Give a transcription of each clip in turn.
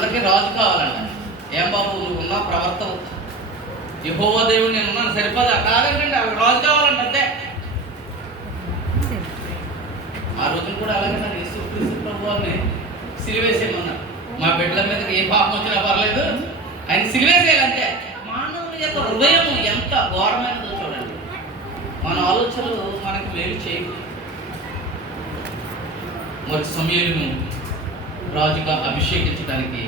వీళ్ళందరికీ రాజు కావాలంట. ఏం బాబు నువ్వు ఉన్న ప్రవర్తన యెహోవా దేవుడు నేను ఉన్నాను సరిపోదా? కాదండి, అవి రాజు కావాలంట అంతే. ఆ రోజున కూడా అలాగే యేసుక్రీస్తు ప్రభువుని సిలువేసేయమన్నారు. మా బిడ్డల మీద ఏ పాపం వచ్చినా పర్లేదు, ఆయన సిలువేసేయాలంటే. మానవుని యొక్క హృదయం ఎంత ఘోరమైనదో చూడండి. మన ఆలోచనలు మనకు మేలు చేయవు. మరి సమూయేలును రాజుగా అభిషేకించడానికి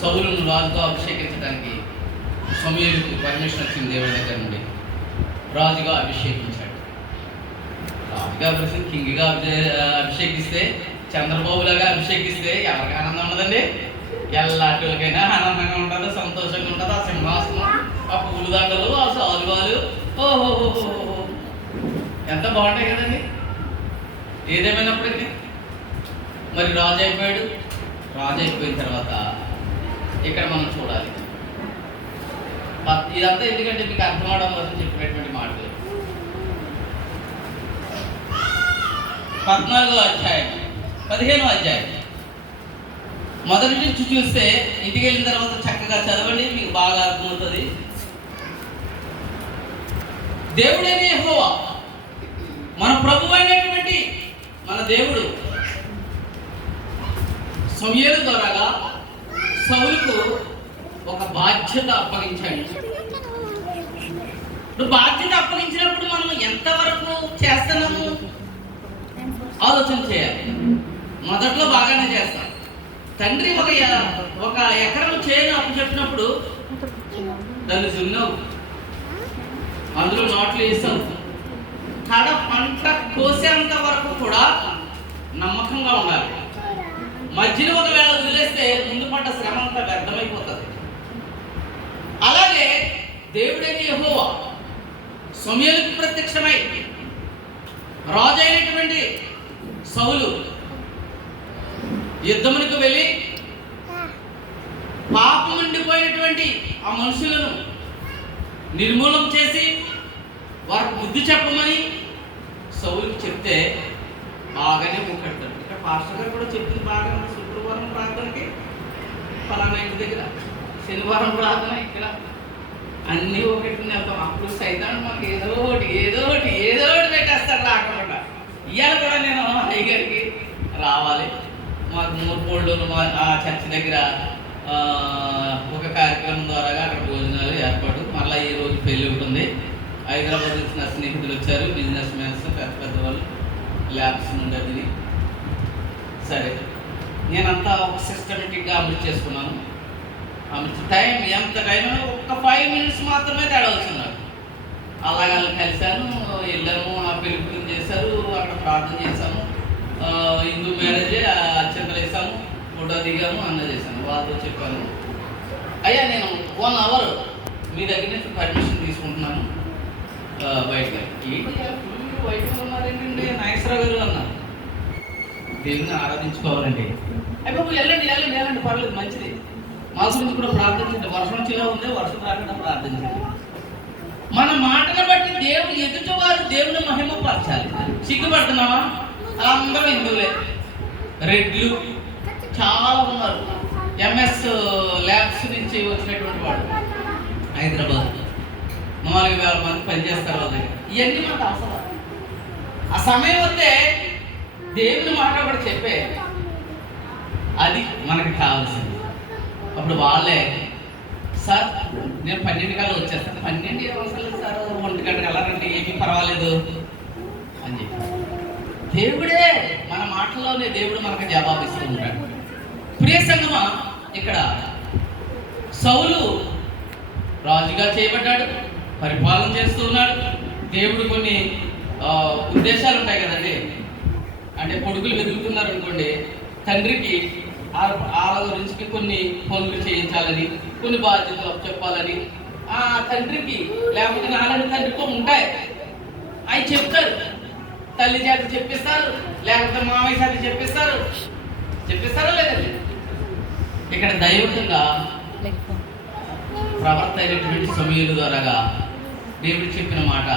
సౌలును రాజుగా అభిషేకించడానికి సమూయేలుకు పర్మిషన్ వచ్చింది దేవుడి దగ్గర నుండి. రాజుగా అభిషేకించాడు. రాజుగా కింగ్గా అభిషేకిస్తే, చంద్రబాబులాగా అభిషేకిస్తే ఎవరికి ఆనందం ఉండదండి? ఎల్లాటికైనా ఆనందంగా ఉంటుంది, సంతోషంగా ఉంటుంది. ఆ సింహాసనం, ఆ పూలు దండలు, ఆ సాలువాలు, ఓహో ఎంత బాగుంటాయి కదండి. ఏదేమైనప్పటికీ మరి రాజు అయిపోయాడు. రాజు అయిపోయిన తర్వాత ఇక్కడ మనం చూడాలి. ఇదంతా ఎందుకంటే మీకు అర్థం అవడం కోసం చెప్పినటువంటి మాటలు. 14వ అధ్యాయం 15వ అధ్యాయం మొదటి నుంచి చూస్తే, ఇంటికి వెళ్ళిన తర్వాత చక్కగా చదవండి, మీకు బాగా అర్థమవుతుంది. దేవుడైన యెహోవా మన ప్రభువు అయినటువంటి మన దేవుడు సమూయేలు ద్వారాగా సౌలుకు ఒక బాధ్యత అప్పగించాడు. బాధ్యత అప్పగించినప్పుడు మనం ఎంతవరకు చేస్తున్నాము ఆలోచన చేయాలి. మొదట్లో బాగానే చేస్తాం. తండ్రి ఒక ఎకరం చేను అప్పు చెప్పినప్పుడు దాన్ని దున్నావు, అందులో నాట్లు వేసావు, కడ పంట కోసేంత వరకు కూడా నమ్మకంగా ఉండాలి. మధ్యలో ఒకవేళ వదిలేస్తే ముందు పంట శ్రమ అంతా వ్యర్థమైపోతుంది. అలాగే దేవుడైన యెహోవా సమూయేలుకు ప్రత్యక్షమై రాజు అయినటువంటి సౌలు యుద్ధమునికి వెళ్ళి పాపం ఉండిపోయినటువంటి ఆ మనుషులను నిర్మూలన చేసి వారికి బుద్ధి చెప్పమని సౌలుకు చెప్తే బాగానే ముక్కడతాడు. ఇక్కడ పాస్టర్ గారు కూడా చెప్పింది బాగా. శుక్రవారం ప్రార్థనకి ఫలానా ఇంటి దగ్గర, శనివారం ప్రార్థన ఇక్కడ, అన్నీ ఒకటి వెళ్తాం. అప్పుడు సైతాన్ మాకు ఏదో ఒకటి పెట్టేస్తాడు రాకుండా. ఇవాళ కూడా నేను అయ్యగారికి రావాలి, మాకు మూర్పూళ్ళు ఆ చర్చి దగ్గర ఒక కార్యక్రమం ద్వారా అక్కడ భోజనాలు ఏర్పాటు. మళ్ళీ ఈ రోజు పెళ్ళి ఉంటుంది. హైదరాబాద్ నుంచి నా స్నేహితులు వచ్చారు, బిజినెస్ మ్యాన్స్, పెద్ద వాళ్ళు, ల్యాబ్స్ నుండి. అది సరే, నేనంతా ఒక సిస్టమేటిక్గా అమలు చేసుకున్నాను. టైం ఎంత టైం, ఒక 5 minutes మాత్రమే తేడా వచ్చింది. అలాగే కలిశాను, వెళ్ళాము, ఆ పెళ్లి చేశారు, అక్కడ ప్రార్థన చేశాము, హిందూ మ్యారేజ్ అత్యంతలు వేసాము, ఫోటో దిగాము, అన్న చేశాను. వాళ్ళతో చెప్పాను, అయ్యా నేను 1 hour మీ దగ్గర నుంచి పర్మిషన్ తీసుకుంటున్నాను బయటకి. ఏంటి బయట ఉన్నారేంటండి నాగేశ్వరరావు గారు అన్నారు. దేవుని ఆరాధించుకోవాలండి. అయిపోయి వెళ్ళండి పర్లేదు, మంచిది. మా గురించి కూడా ప్రార్థించండి. వర్షం వచ్చేలా ఉంది, వర్షం రాకుండా ప్రార్థించండి. మన మాటను బట్టి దేవుడు ఎదుటి వారు దేవుని మహిమపరచాలి. సిగ్గుపడుతున్నావా? అందరూ హిందువులే, రెడ్లు చాలా ఉన్నారు. ఎంఎస్ ల్యాబ్స్ నుంచి వచ్చినటువంటి వాడు హైదరాబాద్ 4,000 మంది పనిచేస్తారు వాళ్ళ దగ్గర. ఇవన్నీ మనకు అవసరం. ఆ సమయం వస్తే దేవుని మాట కూడా చెప్పే, అది మనకు కావాల్సింది. అప్పుడు వాళ్ళే, సార్ నేను 12 కల్లా వచ్చేస్తాను. 12 అవసరం లేదు సార్, 1 గంటకు వెళ్ళాలంటే ఏమీ పర్వాలేదు అని చెప్పి దేవుడే మన మాటల్లోనే దేవుడు మనకు జవాబిస్తూ ఉంటాడు. ప్రియ సంగమా, ఇక్కడ సౌలు రాజుగా చేయబడ్డాడు, పరిపాలన చేస్తూ ఉన్నాడు. దేవుడు కొన్ని ఉద్దేశాలు ఉంటాయి కదండి. అంటే కొడుకులు వెతుకుతున్నారు అనుకోండి, తండ్రికి వాళ్ళ గురించి కొన్ని పనులు చేయించాలని, కొన్ని బాధ్యతలు చెప్పాలని ఆ తండ్రికి, లేకపోతే నాలుగు తండ్రితో ఉంటాయి. అవి చెప్తారు, తల్లి చేత చెప్పిస్తారు, లేకపోతే మామయ్య చేత చెప్పిస్తారా లేదండి. ఇక్కడ దైవికంగా ప్రవర్త అయినటువంటి సమూయేలు ద్వారాగా దేవుడు చెప్పిన మాట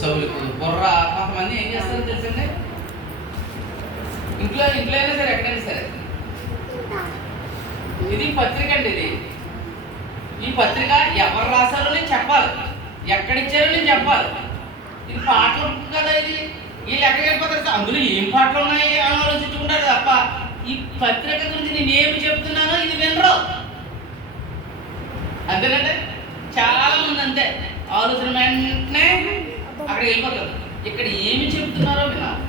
సౌలుకు కొంతమంది ఏం చేస్తారో తెలుసండి, ఇంట్లో అయినా సరే, ఎక్కడైనా సరే ఇది పత్రిక అండి. ఈ పత్రిక ఎవరు రాశారో నేను చెప్పాలి, ఎక్కడిచ్చారో నేను చెప్పాలి. ఇది పాటలు కదా, ఇది వీళ్ళు ఎక్కడికి వెళ్ళిపోతారు, అందులో ఏం పాటలు ఉన్నాయి అని ఆలోచించుకుంటారు తప్ప ఈ పత్రిక గురించి నేను ఏమి చెప్తున్నానో ఇది వినరు. అంతేనంటే చాలా మంది అంతే, ఆలోచన వెంటనే అక్కడికి వెళ్ళిపోతారు. ఇక్కడ ఏమి చెప్తున్నారో వినాలి.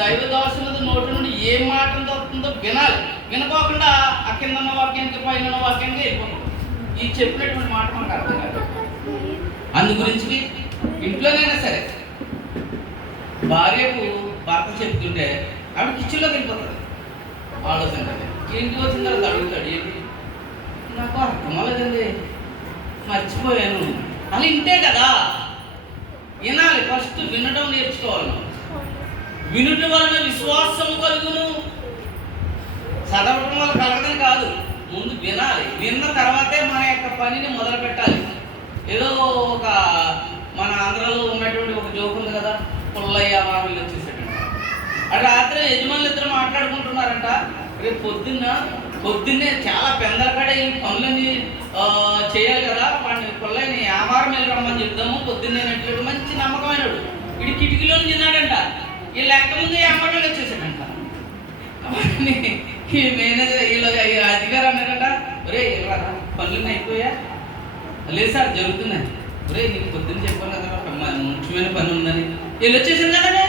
దైవదాసుల నోటి నుండి ఏ మాట వస్తుందో వినాలి. వినుకోకుండా ఆ కింద ఉన్న వాక్యానికి పైన ఉన్న వాక్యానికి వెళ్ళిపోతాం. ఈ చెప్పినటువంటి మాట మనకు అర్థం కాదు. అందు గురించి ఇంట్లోనైనా సరే భార్యకు భర్త చెప్తుంటే ఆవిడ కిచెన్లోకి వెళ్ళిపోతాడు. ఆలోచన ఇంటికి వచ్చిన తర్వాత అడుగుతాడు, ఏంటి నాకు అర్థం అవ్వలేదండి, మర్చిపోయాను. అలా ఇంటే కదా వినాలి. ఫస్ట్ వినడం నేర్చుకోవాలి. వినుట వలన విశ్వాసం కలుగును. చదవడం వల్ల కలగదని కాదు, ముందు వినాలి. విన్న తర్వాతే మన యొక్క పనిని మొదలు పెట్టాలి. ఏదో ఒక మన ఆంధ్రలో ఉన్నటువంటి ఒక జోక్ ఉంది కదా, పుల్లయ్య మామిళ్ళు వచ్చేసాడు. అటు రాత్రి యజమానులు ఇద్దరు మాట్లాడుకుంటున్నారంట, రేపు పొద్దున్నే చాలా పెందలపడే ఈ పనులన్నీ చేయాలి కదా, వాడిని పుల్లయ్యని వ్యాపారం వెళ్ళి రమ్మని చెప్తాము. పొద్దున్నే నట్లు మంచి నమ్మకమైనడు, వీడి కిటికీలో తిన్నాడంట. ఈ లెక్క ముందు వ్యాపారం వచ్చేసాడంట. ఈ మేనేజర్ వీళ్ళ అధికారి అన్నాడంట, ఒరే పనులన్నీ అయిపోయా? లేదు సార్ జరుగుతున్నాయి. ఒరే నీకు పొద్దున్న చెప్పాను కదా ముఖ్యమైన పని ఉందని. వీళ్ళు వచ్చేసాను కదండి.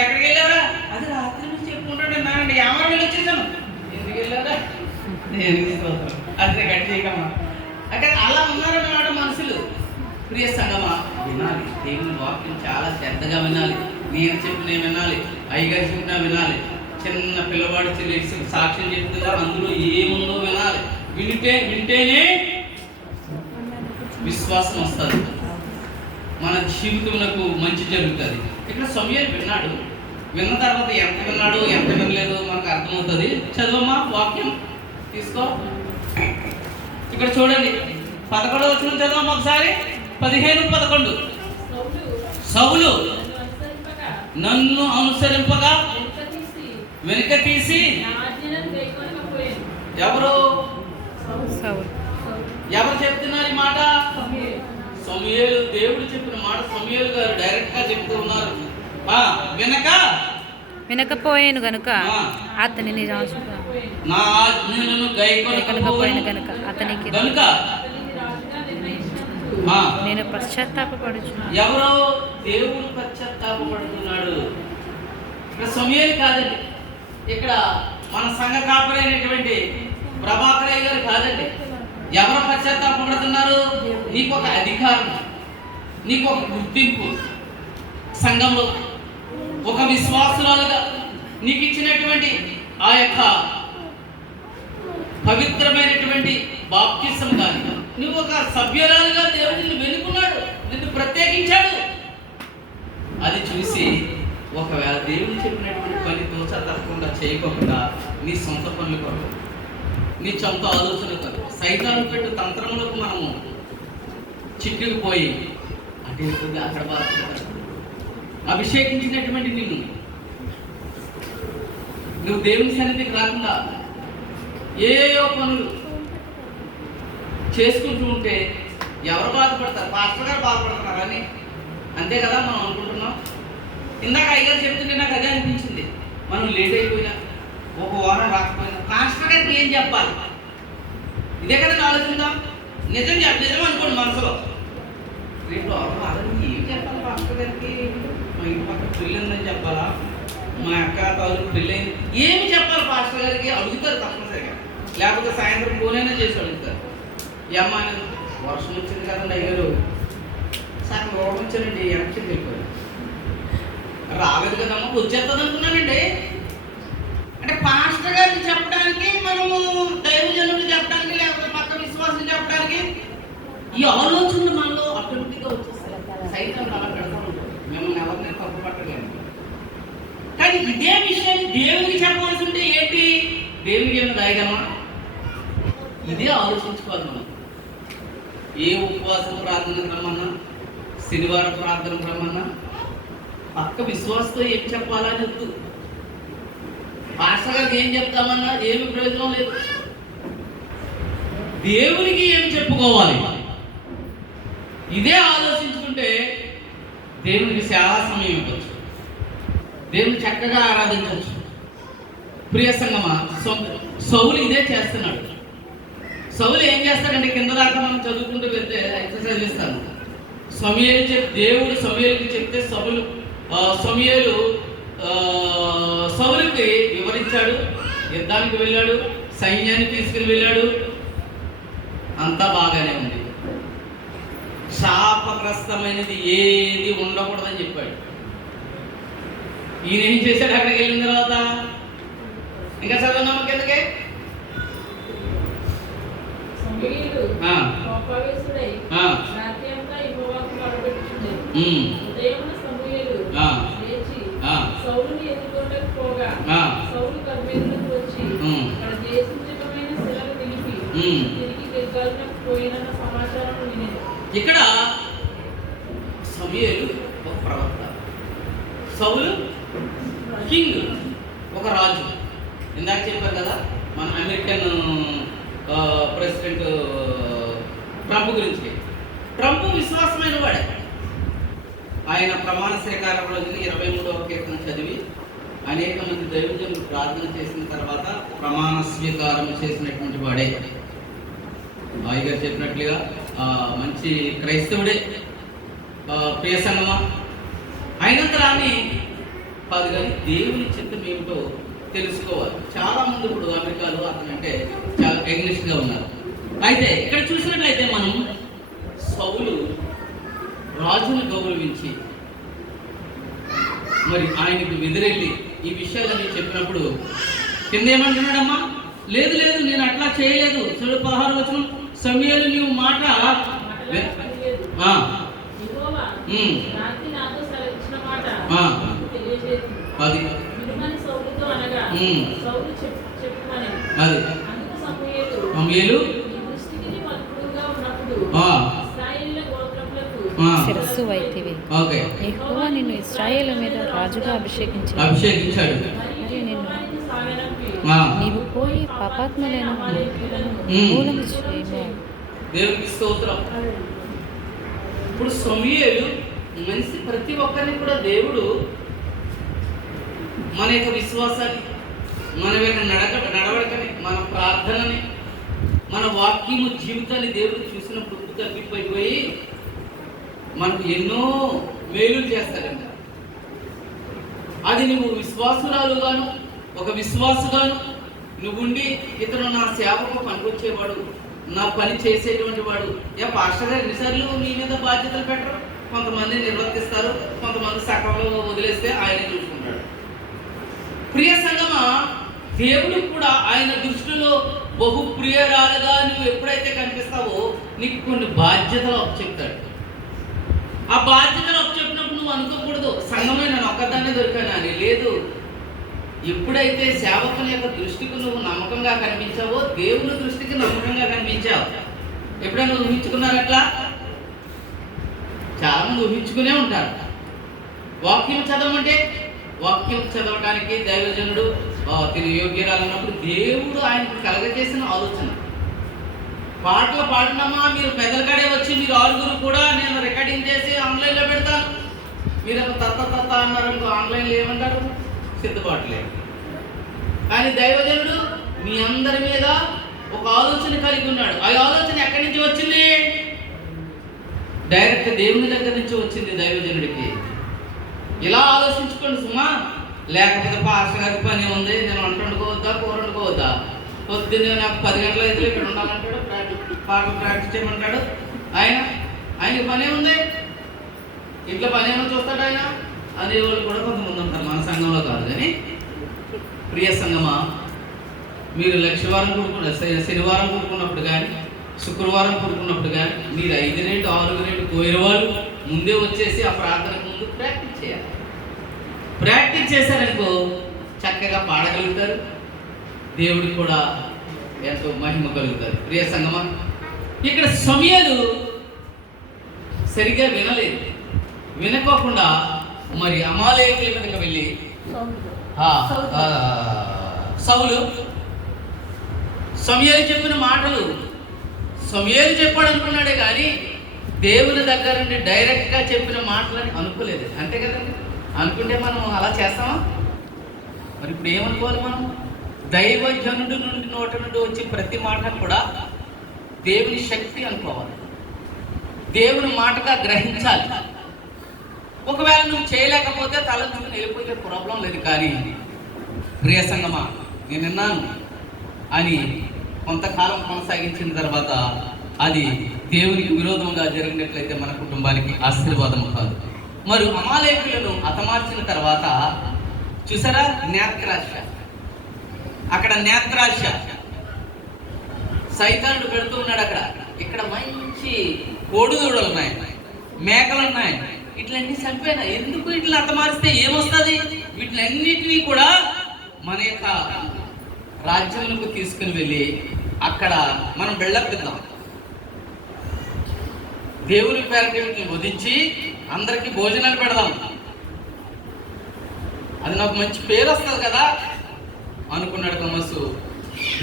ఎక్కడికి వెళ్ళారా? అది రాత్రి నుంచి చెప్పుకుంటాడు విన్నానండి, వ్యాపారం వెళ్ళి వచ్చేసాను. ఎందుకు వెళ్ళారా? నేను అదే గట్టి చేయకమ్మా. అక్కడ అలా ఉన్నారన్నమాట మనుషులు. ప్రియ సంగమా, వినాలి. దేవుని వాక్యం చాలా శ్రద్ధగా వినాలి. నేను చెప్పిన వినాలి, అయ్యగారు చెప్పినా వినాలి. చిన్న పిల్లవాడు చెల్లి సాక్ష్యం చెప్తున్నారు, అందులో ఏముందో వినాలి. వింటేనే విశ్వాసం వస్తుంది, మన జీవితంలో మంచి జరుగుతుంది. ఇక్కడ సమూయేలు విన్నాడు. విన్న తర్వాత ఎంత విన్నాడు ఎంత వినలేదు మనకు అర్థమవుతుంది. చదువమ్మా వాక్యం తీసుకో. ఇక్కడ చూడండి 11వ వచనం చదవమ్మా ఒకసారి. 15-11. సౌలు నన్ను అనుసరింపగా వెనుక తీసి ఎవరు చెప్తున్నారు ఈ మాట? సమూయేలు. దేవుడు చెప్పిన మాట సమూయేలు గారు డైరెక్ట్ గా చెప్తూ ఉన్నారు. వినకపోయాను గనుక అతనిని నా ఆజ్ఞలను గైకొనకపోయిన గనుక అతనికి నేను పశ్చాత్తాపపడుచున్నాను. ఎవరో దేవుడు పశ్చాత్తాపడుతున్నాడు. ఇక్కడ సమూయేలు కాదండి, ఇక్కడ మన సంఘ కాపరైనటువంటి ప్రభాకరయ్య గారు కాదండి. ఎవరు పశ్చాత్తాపడుతున్నారు? నీకు ఒక అధికారం, నీకు ఒక గుర్తింపు, సంఘంలో ఒక విశ్వాసురాలుగా నీకు ఇచ్చినటువంటి ఆ యొక్క పవిత్రమైనటువంటి బాప్తిసం కానీ నువ్వు ఒక సభ్యురాలుగా దేవుడు నిన్ను వెనుకున్నాడు, నిన్ను ప్రత్యేకించాడు. అది చూసి ఒకవేళ దేవుడు చెప్పినటువంటి పని దోచ తప్పకుండా చేయకుండా నీ సొంత పనులు కొరకు, నీ సొంత ఆలోచన కొరకు, సైతాను పెట్టు తంత్రములకు మనము చిక్కుకుపోయి అటు అక్కడ బాధపడతాడు. అభిషేకించినటువంటి నువ్వు దేవుని సన్నిధికి రాకుండా ఏయో పనులు చేసుకుంటూ ఉంటే ఎవరు బాధపడతారు? పాస్టర్ గారు బాధపడుతున్నారు అని అంతే కదా మనం అనుకుంటున్నాం. ఇందాక అయ్యగారు చెప్తుంటే నాకు అదే అనిపించింది. మనం లేట్ అయిపోయినా, ఒక వారం రాకపోయినా పాస్టర్ గారికి ఏం చెప్పాలి? ఇదే కదా ఆలోచిద్దాం. నిజం అనుకోండి మనసులో, రేపు అతనికి ఏం చెప్పాలి? పాస్టర్ గారికి మా ఇంటి పక్కన పెళ్ళి ఉందని చెప్పాలా? మా అక్క తాలూకు పెళ్ళి ఏమి చెప్పాలి పాస్టర్ గారికి? అడుగుతారు తప్పనిసరిగా. లేకపోతే సాయంత్రం ఫోనైనా చేసి అడుగుతారు. ఏమ్మా వర్షం వచ్చింది కదండి అయ్యారు, సార్ రోడ్డు వచ్చానండి, వెనక్కి వెళ్ళిపోయారు. రాలేదు కదమ్మా, వచ్చేస్తుంది అనుకున్నానండి. అంటే పాస్టర్ గారికి చెప్పడానికి, మనము దైవజనులు చెప్పడానికి, లేకపోతే పక్క విశ్వాసం చెప్పడానికి ఈ ఆలోచనలు మనలో ఆటోమేటిక్గా వచ్చేస్తాయి. సైతం అలా పెడతా ఉంటాం. మిమ్మల్ని ఎవరినైనా తప్పు పట్టలేము. కానీ ఇదే విషయాన్ని దేవునికి చెప్పవలసి ఉంటే ఏంటి? దేవునికి ఏమైనా దాయగలమా? ఇదే ఆలోచించుకోవాలి మనం. ఏ ఉపవాసం ప్రార్థన రమ్మన్నా, శనివారం ప్రార్థన రమ్మన్నా పక్క విశ్వాసంతో ఏం చెప్పాలని వద్దు. పాస్టర్ గారికి ఏం చెప్తామన్నా ఏమి ప్రయోజనం లేదు. దేవునికి ఏమి చెప్పుకోవాలి, ఇదే ఆలోచించుకుంటే దేవునికి చాలా సమయం ఇవ్వచ్చు, దేవుని చక్కగా ఆరాధించవచ్చు. ప్రియ సంగమా, సౌలు ఇదే చేస్తున్నాడు. సౌలు ఏం చేస్తాడంటే, కింద దాకా మనం చదువుకుంటూ వెళ్తే ఎక్సర్సైజ్ ఇస్తాను. దేవుడు సమూయేలుకి చెప్తే సమూయేలు సౌలుకి వివరించాడు, యుద్ధానికి వెళ్ళాడు, సైన్యాన్ని తీసుకుని వెళ్ళాడు, అంతా బాగానే ఉంది. శాపగ్రస్తమైనది ఏది ఉండకూడదని చెప్పాడు. ఈయన ఏం చేశాడు అక్కడికి వెళ్ళిన తర్వాత? ఇంకా చదువున్నాము కిందకే. ఇక్కడ సమూయేలు ఒక ప్రవక్త, సౌలు కింగ్, ఒక రాజు. ఇందాక చెప్పారు కదా మన అమెరికన్ ప్రెసిడెంట్ ట్రంప్ గురించి. ట్రంప్ విశ్వాసమైన వాడే. ఆయన ప్రమాణ స్వీకారం రోజున 23వ కీర్తన చదివి అనేక మంది దైవజనులు ప్రార్థన చేసిన తర్వాత ప్రమాణ స్వీకారం చేసినటువంటి వాడే. బాయ్ గారు చెప్పినట్లుగా మంచి క్రైస్తవుడే. ప్రియ సంగమా, అయినంతరాన్ని కాదు కానీ దేవుని చిత్తం ఏమిటో తెలుసుకోవాలి. చాలా మంది ఇప్పుడు అమెరికాలో అతనంటే చాలా ఎగ్నిస్ట్గా ఉన్నారు. అయితే ఇక్కడ చూసినట్లయితే మనం సౌలు రాజును గౌరవించి మరి ఆయనకు ఎదురెళ్ళి ఈ విషయాలన్నీ చెప్పినప్పుడు కింద ఏమంటున్నాడమ్మా? లేదు లేదు, నేను అట్లా చేయలేదు. 16వ వచనం, సమూయేలు నీవు మాట అది సమూయేలు శిరస్సు వైతివి. యెహోవా నిన్ను ఇశ్రాయేలు మీద రాజుగా అభిషేకించాడు. మరియు నీవు పోయి పాపాత్ములైన నిర్మూలన చేయము. దేవునికి స్తోత్రం. ఇప్పుడు సమూయేలు మనిషి ప్రతి ఒక్కరిని కూడా దేవుడు మన యొక్క విశ్వాసాన్ని, మన యొక్క నడవడికని, మన ప్రార్థనని, మన వాక్యము జీవితాన్ని దేవుడు చూసినప్పుడు తప్పిపోయి మనకు ఎన్నో మేలులు చేస్తాడంట. అది నువ్వు విశ్వాసురాలుగాను, ఒక విశ్వాసుగాను నువ్వుండి ఇతను నా సేవకు పనికొచ్చేవాడు, నా పని చేసేటువంటి వాడు. పాస్టర్ గారు ఎన్నిసార్లు మీ మీద బాధ్యతలు పెట్టరు? కొంతమంది నిర్వర్తిస్తారు, కొంతమంది సకాలంలో వదిలేస్తే ఆయనే చూసుకుంటాడు. ప్రియ సంగమా, దేవుడు కూడా ఆయన దృష్టిలో బహు ప్రియరాలుగా నువ్వు ఎప్పుడైతే కనిపిస్తావో నీకు కొన్ని బాధ్యతలు అప్పచెప్తాడు. ఆ బాధ్యతలు అప్పచెప్పినప్పుడు నువ్వు అనుకోకూడదు సంఘమే నేను ఒక్కదాన్నే దొరికాను అని. లేదు, ఎప్పుడైతే సేవకుని యొక్క దృష్టికి నువ్వు నమ్మకంగా కనిపించావో దేవుని దృష్టికి నమ్మకంగా కనిపించావు. ఎప్పుడైనా ఊహించుకున్నారట్లా? చాలా మంది ఊహించుకునే ఉంటారు. వాక్యం చదవమంటే వాక్యం చదవటానికి దైవజనుడు తిని యోగ్యరాలన్నప్పుడు దేవుడు ఆయనకు కలగజేసిన ఆలోచన. పాటలు పాడినమ్మా మీరు పెద్దలకాడే వచ్చి మీరు 6 కూడా నేను రికార్డింగ్ చేసి ఆన్లైన్లో పెడతాను. మీరు తత్త అన్నారు, ఆన్లైన్లో ఏమంటారు? సిద్ధపాటు లేదు. కానీ దైవజనుడు మీ అందరి మీద ఒక ఆలోచన కలిగి ఉన్నాడు. ఆ ఆలోచన ఎక్కడి నుంచి వచ్చింది? డైరెక్ట్ దేవుని దగ్గర నుంచి వచ్చింది దైవజనుడికి. ఇలా ఆలోచించుకోండి సుమా. లేకపోతే పాస్టర్ గారికి పని ఉంది, నేను వంట వండుకోవద్దా, కూర వండుకోవద్దా, పొద్దున్నే నాకు 10 గంటల అయితే ఇక్కడ ఉండాలంటాడు, పాటలు ప్రాక్టీస్ చేయమంటాడు. ఆయనకి పనే ఉంది, ఇంట్లో పని ఏమో చూస్తాడు ఆయన అనేవాళ్ళు కూడా కొంతమంది ఉంటారు. మన సంఘంలో కాదు కానీ. ప్రియ సంఘమా, మీరు లక్షవారం కూడుకున్న శనివారం కూడుకున్నప్పుడు కానీ, శుక్రవారం కూడుకున్నప్పుడు కానీ మీరు 5 రేటు 6 రేటు కోయిన వాళ్ళు ముందే వచ్చేసి ఆ ప్రార్థనకు ముందు ప్రాక్టీస్ చేయాలి. ప్రాక్టీస్ చేశారనుకో చక్కగా పాడగలుగుతారు, దేవుడికి కూడా ఎంతో మహిమ కలుగుతారు. ప్రియ సంగమా, ఇక్కడ సమూయేలు సరిగ్గా వినలేదు. వినుకోకుండా మరి అమాలేకుల మీదకి వెళ్ళి సౌలు సమూయేలు చెప్పిన మాటలు సమూయేలు చెప్పాడు అనుకున్నాడే కానీ దేవుని దగ్గర నుండి డైరెక్ట్గా చెప్పిన మాటలని అనుకోలేదు. అంతే కదండి. అనుకుంటే మనం అలా చేస్తామా? మరి ఇప్పుడు ఏమనుకోవాలి మనం? దైవజనుడి నుండి నోట నుండి వచ్చే ప్రతి మాట కూడా దేవుని శక్తి అనుకోవాలి, దేవుని మాటగా గ్రహించాలి. ఒకవేళ నువ్వు చేయలేకపోతే తలంచుకుని వెళ్ళిపోతే ప్రాబ్లం లేదు. కానీ ప్రియ సంగమా, నేను విన్నాను అని కొంతకాలం కొనసాగించిన తర్వాత అది దేవునికి విరోధంగా జరిగినట్లయితే మన కుటుంబానికి ఆశీర్వాదం కాదు. మరి అమాలేకులను హతమార్చిన తర్వాత చూసారా, నేత్రాశ. అక్కడ నేత్రాశ సైతానుడు పెడుతూ ఉన్నాడు. ఇక్కడ మంచి కోడిదూడలు ఉన్నాయి, మేకలు ఉన్నాయి, వీటిలన్నీ చంపేనా? ఎందుకు వీటిని హతమారిస్తే ఏమొస్తుంది? వీటిలన్నిటినీ కూడా మన యొక్క రాజ్యంలోకి తీసుకుని వెళ్ళి అక్కడ మనం వెళ్ళపిద్దాం, దేవుని పేరటి వీటిని వధించి అందరికీ భోజనాలు పెడదాం, అది నాకు మంచి పేరు వస్తుంది కదా అనుకున్నాడు తమస్సు.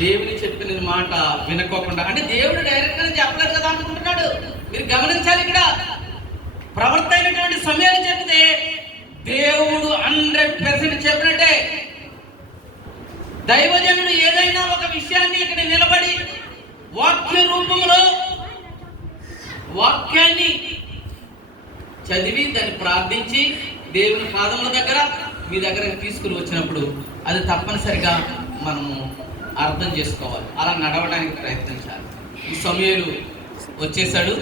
దేవుని చెప్పిన మాట వినుకోకుండా, అంటే దేవుడు డైరెక్ట్గా చెప్పలేదు కదా అనుకుంటున్నాడు. మీరు గమనించాలి, ఇక్కడ ప్రవర్త అయినటువంటి సమయాలు చెప్తే దేవుడు 100% చెప్పినట్టే. దైవజనుడు ఏదైనా ఒక విషయాన్ని ఇక్కడ నిలబడి వాక్య రూపంలో వాక్యాన్ని చదివి దాన్ని ప్రార్థించి దేవుని పాదముల దగ్గర మీ దగ్గరకు తీసుకుని వచ్చినప్పుడు అది తప్పనిసరిగా మనము అర్థం చేసుకోవాలి, అలా నడవడానికి ప్రయత్నించాలి. ఈ సమూయేలు వచ్చేసాడు,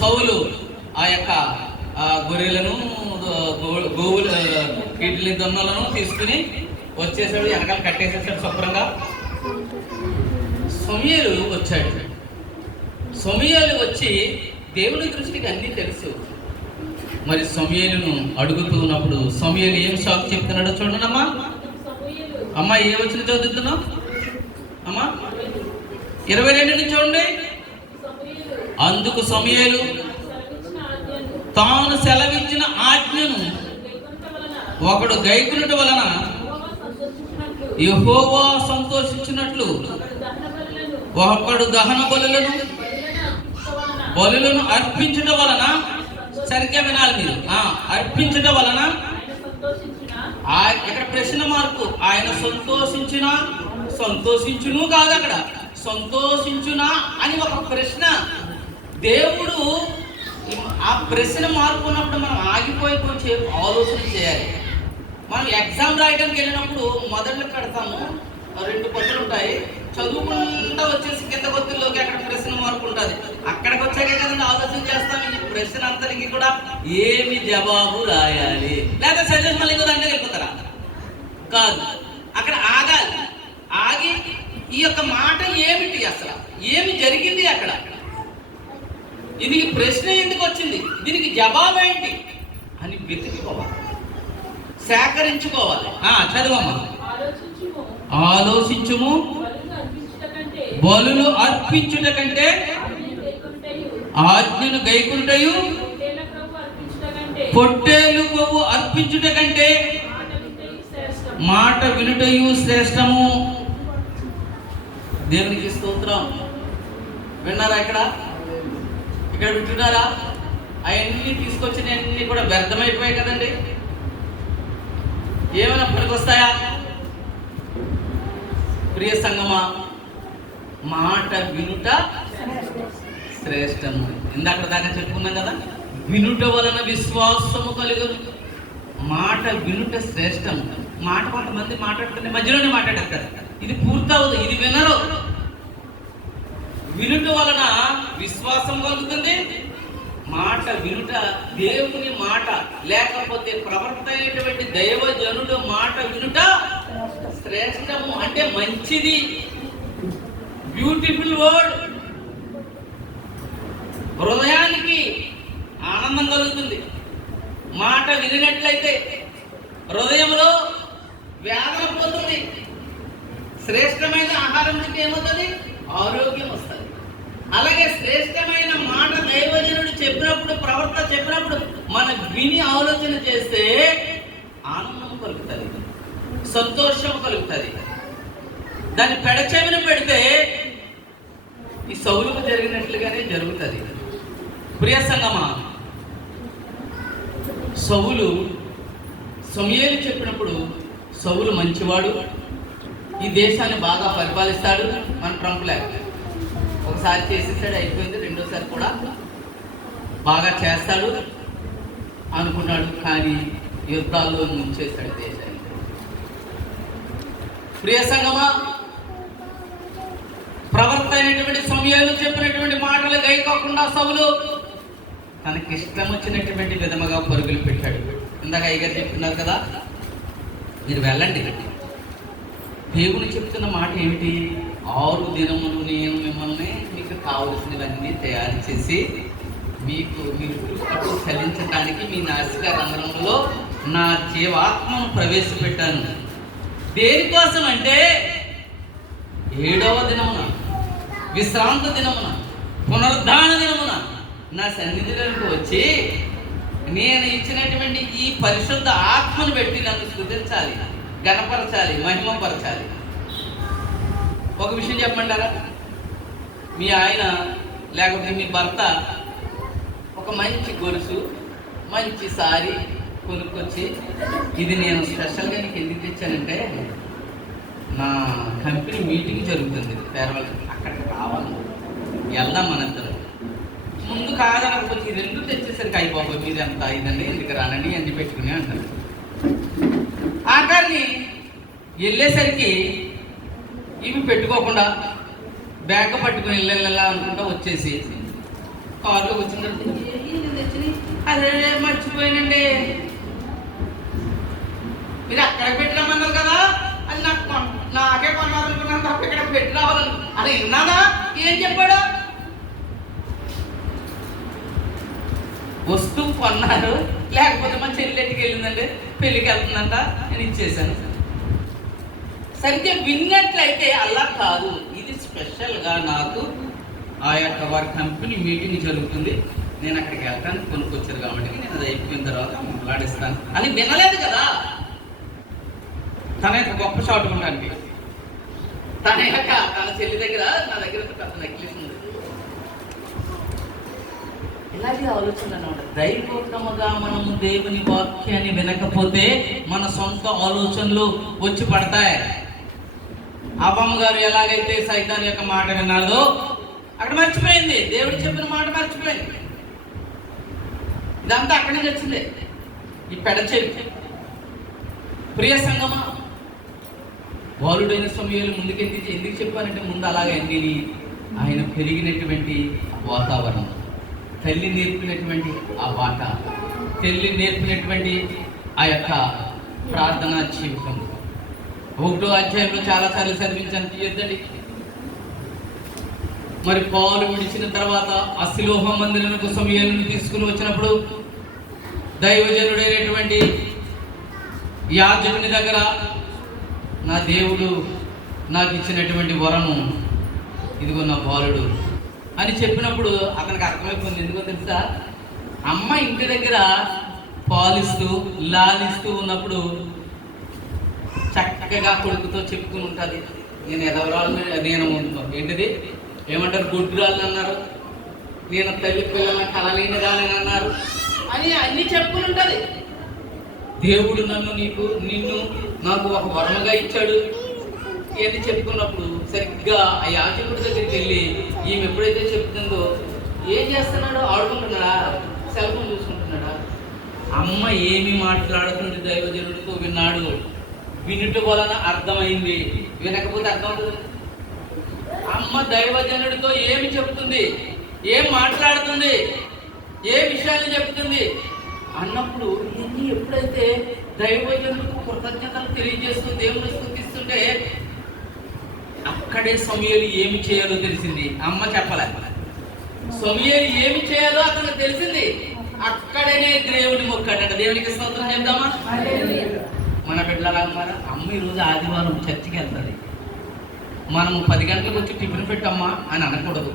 సౌలు ఆ యొక్క గొర్రెలను గోవుల వీటిని దొన్నలను తీసుకుని వచ్చేసాడు, వెనకాల కట్టేసేసాడు శుభ్రంగా. సమూయేలు వచ్చాడు. సమూయేలు వచ్చి దేవుని దృష్టికి అన్నీ తెలుసు. మరి సమూయేలును అడుగుతూ ఉన్నప్పుడు సమూయేలు ఏం షాక్ చెప్తున్నాడో చూడండి అమ్మా. అమ్మా ఏ వచ్చిన చదువుతున్నావు అమ్మా? 22 నుంచి చూడండి. అందుకు సమూయేలు తాను సెలవిచ్చిన ఆజ్ఞను ఒకడు గైకొనుట వలన యెహోవా సంతోషించినట్లు ఒకడు దహన బలులను అర్పించుట వలన, సరిగ్గా వినాలి మీరు, అర్పించుట వలన ఇక్కడ ప్రశ్న మార్కు, ఆయన సంతోషించును కాదు, అక్కడ సంతోషించునా అని ఒక ప్రశ్న. దేవుడు ఆ ప్రశ్న మార్పు ఉన్నప్పుడు మనం ఆగిపోయి కొంచెం ఆలోచన చేయాలి. మనం ఎగ్జామ్ రాయడానికి వెళ్ళినప్పుడు మొదళ్ళు కడతాము, 2 పత్రులు ఉంటాయి, చదువుకుంటా వచ్చేసి కింద కొద్దిలోకి అక్కడ ప్రశ్న మార్పు ఉంటుంది. అక్కడికి వచ్చాక కదండి ఆలోచన చేస్తాం, ఈ ప్రశ్న అంతరికి కూడా ఏమి జవాబు రాయాలి, లేదా సజెషన్ మళ్ళీ ఇంకో దాంట్లో వెళ్ళిపోతారా? కాదు, అక్కడ ఆగాలి. ఆగి ఈ యొక్క మాట ఏమిటి, అసలు ఏమి జరిగింది అక్కడ, దీనికి ప్రశ్న ఎందుకు వచ్చింది, దీనికి జవాబు ఏంటి అని వెతుక్కోవాలి, సేకరించుకోవాలి. చదవమ్మా. ఆలోచించుము, బలులు అర్పించుట కంటే ఆజ్ఞను గైకొనుటయు, పొట్టేలు కొవ్వు అర్పించుట కంటే మాట వినుటయు శ్రేష్టము. దేవునికి స్తోత్రం. విన్నారా? ఇక్కడ వింటున్నారా? అవన్నీ తీసుకొచ్చిన అన్ని కూడా వ్యర్థమైపోయాయి కదండి. ఏమైనా పనికొస్తాయా? ప్రియ సంగమా, మాట వినుట శ్రేష్టము. ఇందాక దాకా చెప్పుకున్నాం కదా, వినుట వలన విశ్వాసము కలుగును. మాట వినుట శ్రేష్టము. మాట కొంతమంది మాట్లాడుతుంటే మధ్యలోనే మాట్లాడేస్తారు, ఇది పూర్తవదు, ఇది వినరు. వినుట వలన విశ్వాసం కలుగుతుంది. మాట వినుట, దేవుని మాట, లేకపోతే ప్రవర్త అయినటువంటి దైవజనుడు మాట వినుట శ్రేష్టము, అంటే మంచిది, బ్యూటిఫుల్ వర్డ్. హృదయానికి ఆనందం కలుగుతుంది. మాట వినినట్లయితే హృదయంలో వేదన పోతుంది. శ్రేష్టమైన ఆహారం తింటే ఏమవుతుంది? ఆరోగ్యం వస్తుంది. అలాగే శ్రేష్టమైన మాట దైవజనుడు చెప్పినప్పుడు, ప్రవర్త చెప్పినప్పుడు మనం విని ఆలోచన చేస్తే ఆనందం కలుగుతుంది. సంతోషం కలుగుతుంది. దాన్ని పెడచెవిన పెడితే ఈ సౌలుకు జరిగినట్లుగానే జరుగుతుంది. ప్రియ సంగమా, సౌలు సమూయేలు చెప్పినప్పుడు సౌలు మంచివాడు, ఈ దేశాన్ని బాగా పరిపాలిస్తాడు, మన ట్రంప్ లేక ఒకసారి చేసేసాడు, అయిపోయింది, రెండోసారి కూడా బాగా చేస్తాడు అనుకున్నాడు. కానీ యుద్ధాల్లో ముంచేశాడు దేశాన్ని. ప్రియ సంగమా, ప్రవక్త అయినటువంటి సమూయేలు చెప్పినటువంటి మాటలు గైకోకుండా సౌలు తనకి ఇష్టం వచ్చినటువంటి విధముగా పరుగులు పెట్టాడు. ఇందాక అయ్యగారు చెప్తున్నారు కదా, మీరు వెళ్ళండి. దేవుడు చెప్తున్న మాట ఏమిటి? 6 దినములు నేను మిమ్మల్ని మీకు కావలసినవన్నీ తయారు చేసి మీరు చలించడానికి మీ నాసిక రంధ్రములో నా జీవాత్మను ప్రవేశపెట్టాను. దేనికోసం అంటే 7వ దినమున, విశ్రాంతి దినమున, పునరుద్ధాన దినమున నా సన్నిధిలోకి వచ్చి నేను ఇచ్చినటువంటి ఈ పరిశుద్ధ ఆత్మను పెట్టి నన్ను స్తుతించాలి, గణపరచాలి, మహిమపరచాలి. ఒక విషయం చెప్పమంటారా? మీ ఆయన లేకపోతే మీ భర్త ఒక మంచి గొలుసు, మంచి సారీ కొనుక్కొచ్చి, ఇది నేను స్పెషల్గా నీకు ఎందుకు తెచ్చానంటే నా కంపెనీ మీటింగ్ జరుగుతుంది పేరవాళ్ళ, అక్కడికి కావాలి, వెళ్దాం మనందరం. ముందు కాదనకపోతే 2 తెచ్చేసరికి అయిపోతుంది, మీద ఎంత ఇదండి, ఎందుకు రానండి అన్ని పెట్టుకుని అంటారు. ఆఖరిని వెళ్ళేసరికి ఇవి పెట్టుకోకుండా బ్యాగ్ పట్టుకుని వెళ్ళా అనుకుంటా వచ్చేసి కారులో వచ్చిన తర్వాత అదే మర్చిపోయానండి, మీరు అక్కడ పెట్టినామన్నారు కదా, అది నాకే కొనాలనుకున్నాను తప్ప ఇక్కడ పెట్టి రావాలను అది విన్నానా? ఏం చెప్పాడు? వస్తువు కొన్నారు, లేకపోతే మా చెల్లెటికి వెళ్ళిందంటే పెళ్ళికి వెళ్తుందంట, నేను ఇచ్చేసాను. సరిగ్గా విన్నట్లయితే అలా కాదు, ఇది స్పెషల్గా నాకు ఆ యొక్క వారి కంపెనీ మీటింగ్ జరుగుతుంది, నేను అక్కడికి వెళ్ళటానికి కొనుక్కొచ్చారు కాబట్టి నేను అది అయిపోయిన తర్వాత మాట్లాడిస్తాను అని వినలేదు కదా. తన యొక్క గొప్ప షాట్ ఉండడానికి తన చెల్లి దగ్గర నా దగ్గర పెద్ద నెక్లెస్ ఉంది. ఇలాగే ఆలోచన అన్నమాట. దైవోత్తముగా మనము దేవుని వాక్యాన్ని వినకపోతే మన సొంత ఆలోచనలు వచ్చి పడతాయి. అవ్వమ్మ గారు ఎలాగైతే సైతాన్ యొక్క మాట విన్నారో అక్కడ మర్చిపోయింది, దేవుడు చెప్పిన మాట మర్చిపోయింది. ఇదంతా అక్కడి నుంచి వచ్చింది, ఈ పెడచెవి. ప్రియ సంగమా, బాలుడైన సమూయేలు ఎందుకు చెప్పానంటే ముందు అలాగే అన్ని ఆయన పెరిగినటువంటి వాతావరణం, తల్లి నేర్పినటువంటి ఆ బాట, తల్లి నేర్పినటువంటి ఆ యొక్క ప్రార్థనా జీవితం. 1వ అధ్యాయంలో చాలాసార్లు చదివించాను, తీయొద్దండి. మరి పాలు విడిచిన తర్వాత ఆ శిలోహ మందిరమునకు సమూయేలును తీసుకుని వచ్చినప్పుడు దైవజనుడైనటువంటి యాజకుని దగ్గర నా దేవుడు నాకు ఇచ్చినటువంటి వరము ఇదిగో నా బాలుడు అని చెప్పినప్పుడు అతనికి అర్థమైపోయింది. ఎందుకో తెలుసా? అమ్మ ఇంటి దగ్గర పాలిస్తూ లాలిస్తూ ఉన్నప్పుడు చక్కగా కొడుకుతో చెప్పుకుని ఉంటుంది, నేను ఎదవరాలు, నేను ఏంటిది ఏమంటారు, గుడ్రాలని అన్నారు, నేను తల్లి పిల్లల కలలేని రాలని అన్నారు అని అన్ని చెప్పుకుని ఉంటుంది. దేవుడు నిన్ను నాకు ఒక వరముగా ఇచ్చాడు అని చెప్పుకున్నప్పుడు సరిగ్గా ఆ యాజకుడి దగ్గరికి వెళ్ళి ఈమె ఎప్పుడైతే చెప్తుందో ఏం చేస్తున్నాడో, ఆడుకుంటున్నాడా, సెల్ ఫోన్ చూసుకుంటున్నాడా? అమ్మ ఏమి మాట్లాడుతుంది దైవజనుడితో విన్నాడు, వినుట వలన అర్థమైంది, వినకపోతే అర్థమవుతుంది. అమ్మ దైవజనుడితో ఏమి చెప్తుంది, ఏం మాట్లాడుతుంది, ఏ విషయాన్ని చెప్తుంది అన్నప్పుడు ఇవన్నీ ఎప్పుడైతే దైవజనుడికి కృతజ్ఞతలు తెలియజేస్తూ దేవుని స్తుతిస్తుంటే అక్కడే సమూయేలు ఏమి చేయాలో తెలిసింది. అమ్మ చెప్పలే, సమూయేలు ఏమి చేయాలో అతనికి తెలిసింది. అక్కడనే దేవుని మొక్కాడట. దేవునికి స్తోత్రం చెప్దామా? మన బిడ్డలా అమ్మారా, అమ్మ ఈరోజు ఆదివారం చర్చికి వెళ్తుంది, మనం 10 గంటలకు వచ్చి టిఫిన్ పెట్టమ్మా అని అనకూడదు,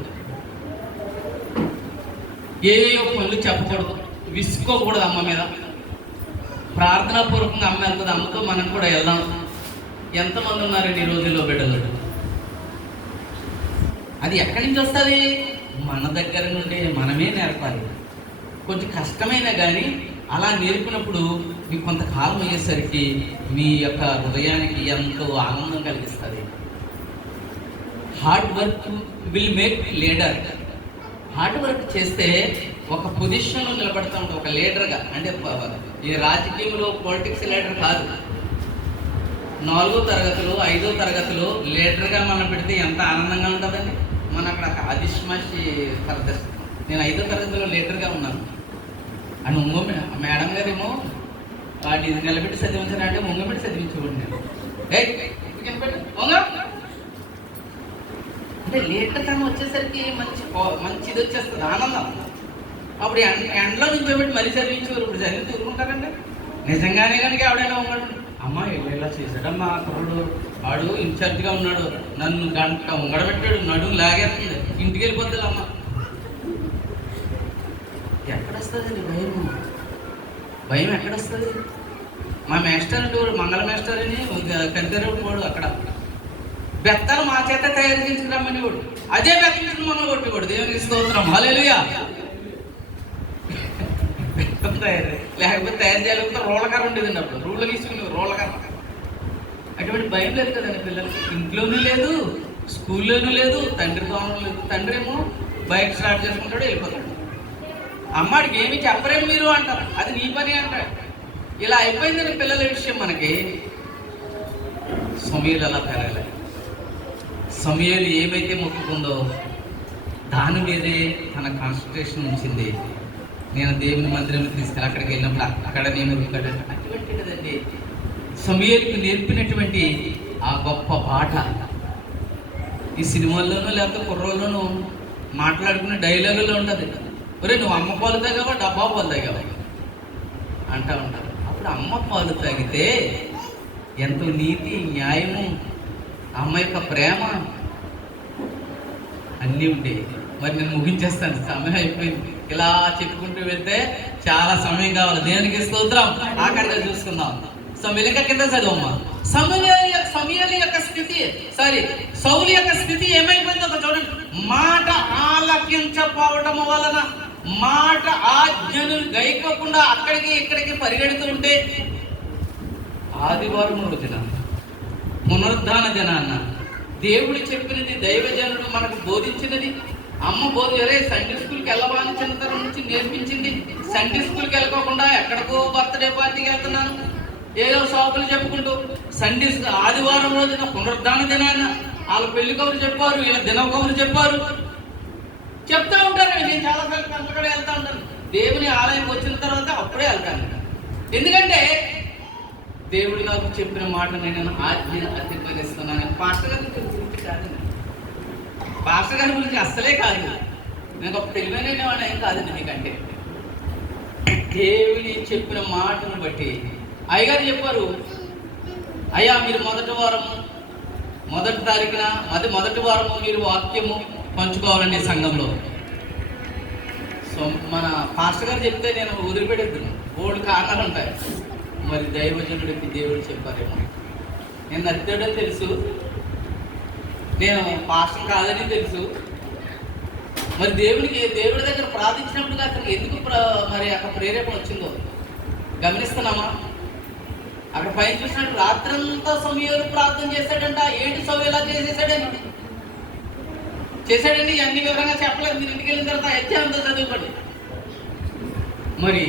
ఏయో పనులు చెప్పకూడదు, విసుకోకూడదు అమ్మ మీద. ప్రార్థనాపూర్వకంగా అమ్మ వెళ్తుంది, అమ్మతో మనం కూడా వెళ్దాం ఎంతమంది ఉన్నారండి ఈ రోజుల్లో బిడ్డలు? అది ఎక్కడి నుంచి వస్తుంది? మన దగ్గర నుండి మనమే నేర్పాలి. కొంచెం కష్టమైనా కానీ అలా నేర్పినప్పుడు మీకు కొంతకాలం అయ్యేసరికి మీ యొక్క హృదయానికి ఎంతో ఆనందం కలిగిస్తుంది. Hard work will make leader. Hard work చేస్తే ఒక పొజిషన్లో నిలబడతా ఉంటాం, ఒక లీడర్గా. అంటే ఈ రాజకీయంలో పొలిటిక్స్ లీడర్ కాదు. 4వ తరగతిలో 5వ తరగతిలో లీడర్గా మనం పెడితే ఎంత ఆనందంగా ఉంటుందండి. మన అక్కడ ఆదిష్మాషి తరగతి, నేను 5వ తరగతిలో లీడర్గా ఉన్నాను. అని మేడం గారేమో వాటి నిలబెట్టి చదివించారంటే ముంగబెట్టి చదివించేవాడు నేను. అంటే లీటర్ తను వచ్చేసరికి మంచిది వచ్చేస్తుంది, ఆనందం. అప్పుడు ఎండలో నుంచోబెట్టి మళ్ళీ చదివించేవారు. ఇప్పుడు చదివి తూరుకుంటారండి. నిజంగానే కనుక ఎవడైనా ఉన్నాడు, అమ్మ ఇలా చేశాడమ్మా అప్పుడు వాడు ఇన్ఛార్జ్గా ఉన్నాడు, నన్ను గంట ఉంగడబెట్టాడు, నడుము లాగేస్తుంది, ఇంటికి వెళ్ళిపోతుంది అమ్మ. ఎక్కడొస్తుంది భయం? భయం ఎక్కడొస్తుంది? మా మేస్టర్ అంటే మంగళ మేస్టర్ అని కనితరేవుడు వాడు, అక్కడ బెత్తలు మా చేత తయారు చేసుకురామని వాడు, అదే బెత్తలు మనం కొట్టేవాడు. దేవునికి స్తోత్రం, హల్లెలూయా. బెత్తం తయారు, లేకపోతే తయారు చేయలేకపోతే రోళ్ళకర్ర ఉండేదండి. అప్పుడు రూళ్ళు తీసుకుని రోళ్ళకర్ర. అటువంటి భయం లేదు కదండి పిల్లలకి. ఇంట్లోనూ లేదు, స్కూల్లోనూ లేదు, తండ్రి తోనూ లేదు. తండ్రి ఏమో బైక్ స్టార్ట్ చేసుకుంటాడు, వెళ్ళిపోతాడు. అమ్మాడికి ఏమి చెప్పరేమి మీరు అంటారు, అది నీ పని అంటాడు. ఇలా అయిపోయిందని పిల్లల విషయం మనకి. సమూయేలు అలా పెరగలే. సమూయేలు ఏమైతే మొక్కుకుందో దాని మీదే తన కాన్సన్ట్రేషన్ ఉంచింది. నేను దేవుని మందిరం తీసుకెళ్ళి అక్కడికి వెళ్ళినప్పుడు అక్కడ నేను అటువంటిదండి సమూయేలుకు నేర్పినటువంటి ఆ గొప్ప పాట. ఈ సినిమాల్లోనూ లేకపోతే కుర్రోల్లోనూ మాట్లాడుకునే డైలాగుల్లో ఉంటుంది, ఒరే నువ్వు అమ్మ పాలు తాగావా డబ్బా పాలు తాగావా అంటూ ఉంటారు. అప్పుడు అమ్మ పాలు తాగితే ఎంతో నీతి, న్యాయము, అమ్మ యొక్క ప్రేమ అన్నీ ఉండేవి. మరి నేను ముగించేస్తాను, సమయం అయిపోయింది. ఇలా చెప్పుకుంటూ వెళ్తే చాలా సమయం కావాలి. దేవునికి స్తోత్రం. ఆఖరిగా చూసుకుందాం. సమూయేలు కింద చదువమ్మా. సమూయేలు యొక్క స్థితి, సౌలు యొక్క స్థితి ఏమైపోయిందో చూడండి. మాట ఆలకించకపోవడం వలన, మాట ఆజ్ఞను గైకోకుండా అక్కడికి ఇక్కడికి పరిగెడుతూ ఉంటే, ఆదివారం రోజున పునరుద్ధాన దినాన్న దేవుడు చెప్పినది, దైవజనుడు మనకు బోధించినది, అమ్మ బోధరే సండే స్కూల్కి వెళ్ళవాలని చిన్నతరం నుంచి నేర్పించింది. సండే స్కూల్కి వెళ్ళకోకుండా ఎక్కడికో బర్త్డే పార్టీకి వెళ్తున్నాను, ఏదో షాపులు చెప్పుకుంటూ. ఆదివారం రోజున పునరుద్ధాన దినాన్న వాళ్ళ పెళ్లి కబురు చెప్పారు, వీళ్ళ దిన కబురు చెప్పారు, చెప్తా ఉంటారు. నేను చాలాసార్లు కంటకడే వెళ్తా ఉంటాను. దేవుని ఆలయంకి వచ్చిన తర్వాత అప్పుడే వెళ్తాను. ఎందుకంటే దేవుడు నాకు చెప్పిన మాట నేను అతిక్రమిస్తున్నాను. పాస్టర్ గారి గురించి కాదు, పాస్టర్ గారి గురించి అస్సలే కాదు, నేను ఒక తెలివైన వాడు ఏం కాదండి మీకంటే. దేవుని చెప్పిన మాటను బట్టి అయ్యగారు చెప్పారు, అయ్యా మీరు మొదటి తారీఖున మొదటి వారము మీరు వాక్యము పంచుకోవాలండి సంఘంలో. సో మన పాస్టర్ గారు చెప్తే నేను వదిలిపెట్టేద్దును, ఓల్డ్ కారణాలు ఉంటాయి. మరి దైవజనుడికి దేవుడు చెప్పారేమో. నేను నచ్చాడని తెలుసు, నేను పాస్టర్ కాదని తెలుసు. మరి దేవుడి దగ్గర ప్రార్థించినప్పుడు అతనికి ఎందుకు మరి అక్కడ ప్రేరేపణ వచ్చిందో గమనిస్తున్నామా? అక్కడ పైన చూసినట్టు రాత్రంతా సమూయేలు ప్రార్థన చేశాడంట. ఏంటి సమూయేలు ఎలా చేశాడండి అన్ని వివరంగా చెప్పలేదు. మీరు ఇంటికి వెళ్ళిన తర్వాత అధ్యాయంతో చదువుకోండి. మరి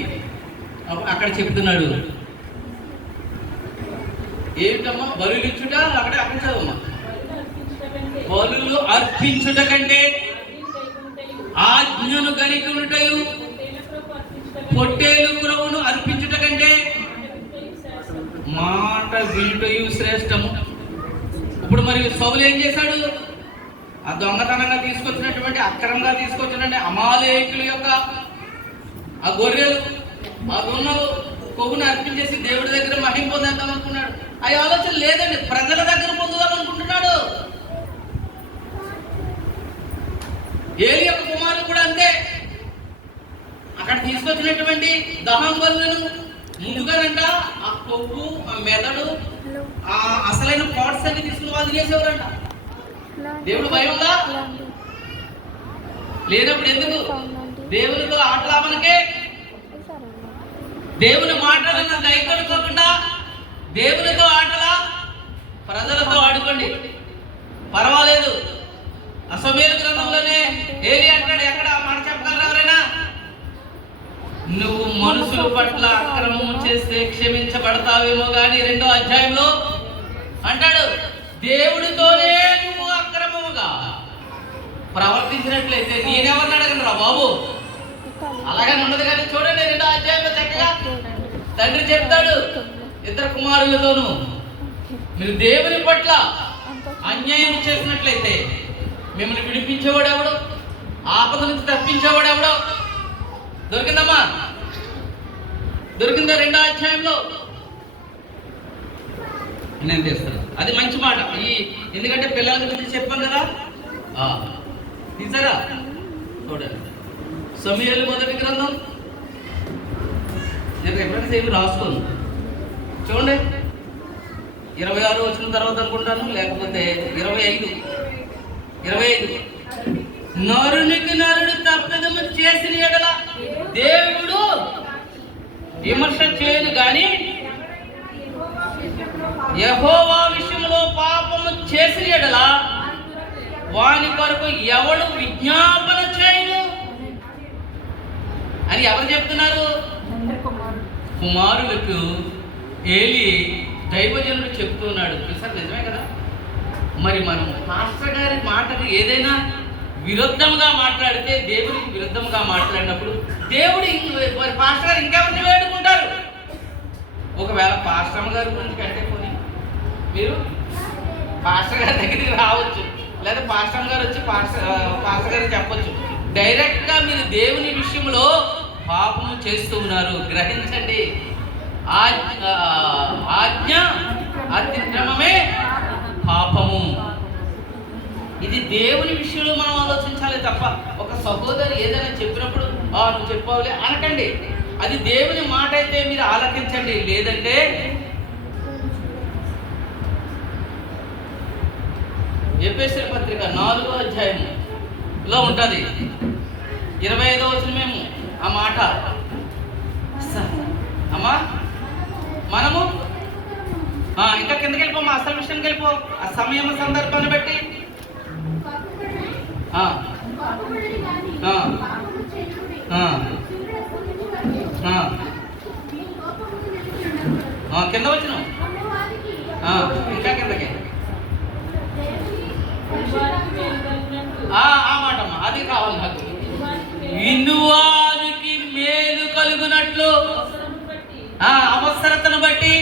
అక్కడ చెప్తున్నాడు ఏమిటమ్మా, బలులు ఇచ్చుట, అక్కడ చదవమ్మా. బలులు అర్పించుట కంటే ఆజ్ఞను గనికునుటయు, పొట్టేలు క్రొవ్వును అర్పించుట కంటే మాట వినుటయు శ్రేష్టము. ఇప్పుడు మరి సౌలు ఏం చేశాడు? ఆ దొంగతనంగా తీసుకొచ్చినటువంటి, అక్రమంగా తీసుకొచ్చినటువంటి అమాలేకుల యొక్క ఆ గొర్రెలు, ఆ దున్నలు కొవ్వును అర్పించేసి దేవుడి దగ్గర మహిమ పొందేద్దాం అనుకున్నాడు. ఆ ఆలోచన లేదండి, ప్రజల దగ్గర పొందుదామనుకుంటున్నాడు. ఏలి యొక్క కుమారుడు కూడా అంతే. అక్కడ తీసుకొచ్చినటువంటి దహం బలులను ముందుగానంట ఆ కొవ్వు, ఆ మెదడు, ఆ అసలైన దగ్గర తీసుకుని వాళ్ళు చేసేవారంట. దేవుడు భయం ఉందా? లేనప్పుడు ఎందుకు దేవునితో ఆటలా? మనకే దేవుని మాటలను గైకొనుకోకుండా దేవునితో ఆటలా? ప్రజలతో ఆడుకోండి, పర్వాలేదు. సమూయేలు గ్రంథంలోనే ఏలీ అంటాడు, ఎక్కడ మాట చెప్పగలరా ఎవరైనా? నువ్వు మనుషుల పట్ల అక్రమము చేస్తే క్షమించబడతావేమో కానీ 2వ అధ్యాయంలో అంటాడు, దేవుడితోనే నువ్వు అక్రమముగా ప్రవర్తించినట్లయితే నేనెవరిని అడగను రా బాబు. అలాగే ఉండదు. కానీ చూడండి 2వ అధ్యాయంలో చక్కగా తండ్రి చెప్తాడు 2 కుమారులతోనూ, మీరు దేవుని పట్ల అన్యాయం చేసినట్లయితే మిమ్మల్ని విడిపించేవాడు ఎవడు? ఆపద నుంచి తప్పించేవాడు ఎవడో? దొరికిందమ్మా? దొరికిందా? 2వ అధ్యాయంలో నేను చేస్తాను. అది మంచి మాట. ఎందుకంటే పిల్లల గురించి చెప్పాను కదా. తీసారా? చూడండి సమూయేలు మొదటి గ్రంథం. నేను ఎప్పుడైనా ఏమి రాసుకోను. చూడండి 26 వచ్చిన తర్వాత అనుకుంటాను, లేకపోతే 25. నరునికి నరుడు తప్పిదము చేసిన ఎడల దేవుడు విమర్శ చేయను గాని యెహోవా విషయంలో పాపము చేసిన ఎడల వాని కొరకు ఎవడు విజ్ఞాపన చేయను అని ఎవరు చెప్తున్నారు? కుమారులకు ఏలీ దైవజనుడు చెప్తున్నాడు. చూసారు, నిజమే కదా. మరి మనం పాస్టర్ గారి మాటకు ఏదైనా విరుద్ధంగా మాట్లాడితే, దేవుడికి విరుద్ధంగా మాట్లాడినప్పుడు దేవుడు మరి పాస్టర్ గారు ఇంకెవరిని వేడుకుంటారు? ఒకవేళ పాస్టర్ గారి గురించి కంటే పోనీ మీరు పాస్టర్ గారి దగ్గరికి రావచ్చు, లేదా పాస్టర్ గారు వచ్చి పాస్టర్ గారికి చెప్పొచ్చు. డైరెక్ట్గా మీరు దేవుని విషయంలో పాపము చేస్తూ ఉన్నారు. గ్రహించండి. ఆజ్ఞ అతిక్రమమే పాపము. ఇది దేవుని విషయంలో మనం ఆలోచించాలి తప్ప ఒక సహోదరు ఏదైనా చెప్పినప్పుడు నువ్వు చెప్పావులే అనకండి. అది దేవుని మాట అయితే మీరు ఆలకించండి. లేదంటే ఎఫెసీయుల పత్రిక 4వ అధ్యాయంలో ఉంటుంది. 25వ వచనమేమో ఆ మాట. అమ్మా మనము ఇంకా కిందకి వెళ్ళిపోమా, అసలు విషయానికి వెళ్ళిపో. ఆ సమయం సందర్భాన్ని బట్టి కింద వచ్చిన ఇంకా కిందకి ఆ మాటమ్మా, అది కావాలి నాకు. వినువానికి మేలు కలుగునట్లు అవసరతను బట్టి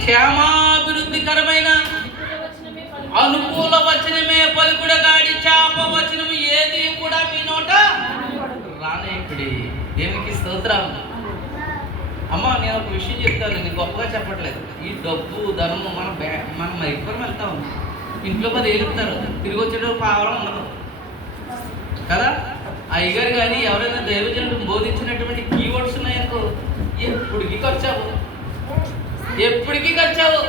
క్షేమాభివృద్ధికరమైన అనుకూల వచనమే పలుకుడగాడి చాప వచనము ఏది కూడా మీ నోట రానేకుడి. దేవునికి స్తోత్రం. అమ్మ నేను ఒక విషయం చెప్తాను, నేను గొప్పగా చెప్పట్లేదు. ఈ డబ్బు ధనము మనం ఎక్కువ వెళ్తా ఉన్నాం. ఇంట్లో 10 ఏలుపుతారు, తిరిగి వచ్చేటప్పుడు పావడం ఉండదు కదా. అయ్యగారు కానీ ఎవరైనా దైవజనుడు బోధించినటువంటి కీవర్డ్స్ ఉన్నాయనుకో, ఎప్పటికీ ఖర్చావు.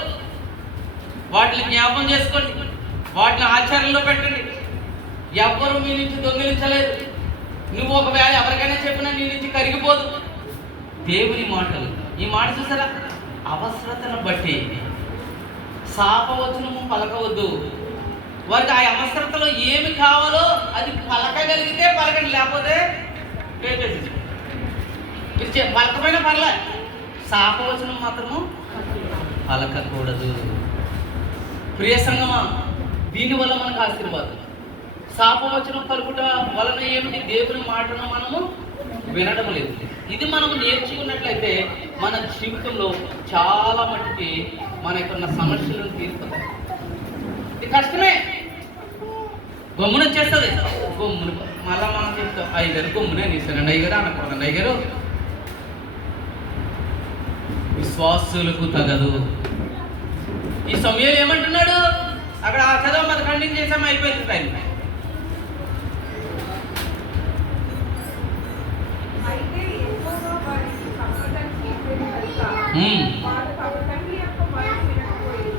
వాటిని జ్ఞాపం చేసుకోండి, వాటిని ఆచరణలో పెట్టండి. ఎవ్వరు మీ నుంచి దొంగిలించలేదు. నువ్వు ఒకవేళ ఎవరికైనా చెప్పినా నీ నుంచి కరిగిపోదు. దేవుని మాటలు, ఈ మాట చూసారా? అవసరతను బట్టి శాపవచనము పలకవద్దు. వారికి ఆ అవసరతలో ఏమి కావాలో అది పలకగలిగితే పలకండి, లేకపోతే పలకపోయినా పర్లే. శాపవచనం మాత్రము పలకకూడదు. ప్రియ సంగమా, దీనివల్ల మనకు ఆశీర్వాదం. శాపవచనం పలుకుట వలన ఏమిటి? దేవుని మాటను మనము వినడం లేదు. ఇది మనం నేర్చుకున్నట్లయితే మన జీవితంలో చాలా మటుకి మనకున్న సమస్యలను తీరుతాం. ఇది కష్టమే, గమ్మున వచ్చేస్తుంది. గమ్మున మళ్ళా మనం చెప్తాం, అయ్యగారు గమ్మునే నీసానండి, అయ్యగారు అనకూడదండి, అయ్యగారు విశ్వాసులకు తగదు. ఈ సమయంలో ఏమంటున్నాడు అక్కడ? చదవ మరి ఖండింగ్ చేసాము, అయిపోయింది టైం.